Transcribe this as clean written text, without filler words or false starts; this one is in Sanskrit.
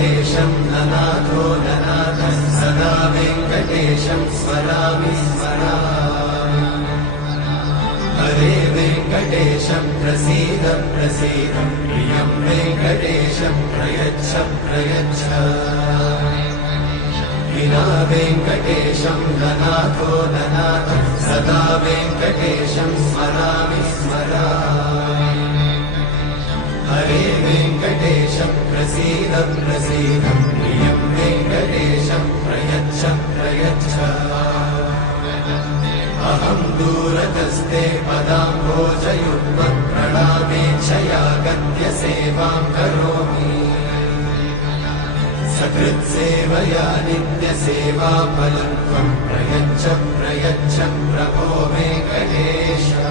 वेङ्कटेशं ननाथो ननाथः सदा वेङ्कटेशं स्मरामि स्मरामि। हरे वेङ्कटेशं प्रसीद प्रसीद प्रियं वेङ्कटेशं प्रयच्छ प्रयच्छ। विना वेङ्कटेशं ननाथो ननाथः सदा वेङ्कटेशं स्मरामि स्मरामि। हरे वेङ्कटेशं प्रसीद प्रसीद प्रियं वेङ्कटेशं प्रयच्छ प्रयच्छ। अहं दूरतस्ते पदाम्भोजयुग्मं प्रणामेच्छया गद्यसेवां करोमि। सकृत्सेवया नित्यसेवाफलं त्वं प्रयच्छ प्रयच्छ प्रभो वेङ्कटेश।